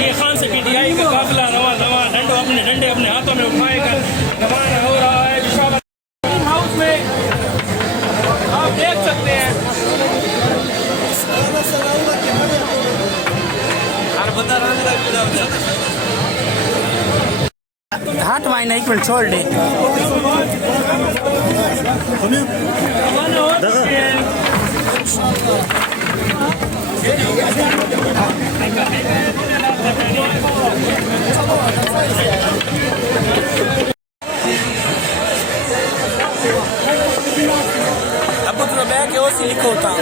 ये खान से पीटीआई का काफिला रवा रवा डंडे अपने हाथों में उठाएकर रवाना हो रहा है विशाल हाउस में। आप देख सकते हैं हाथ मायने एक मिनट छोड़ दे। अब तो मैं क्या उसी लिखो था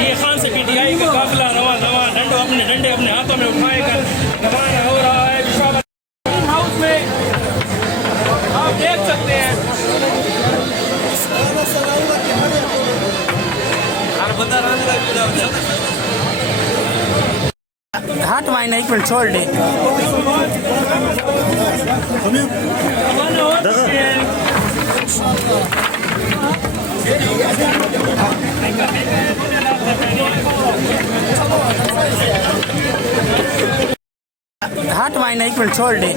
ये खान से पीटीआई का काफिला रवा रवा डंडे अपने हाथों में उठाएकर रवाना हो रहा है विशाल हाउस में। आप देख सकते हैं हाथ मायने एक मिनट छोड़ दे। हाथ मायने एक मिनट छोड़ दे।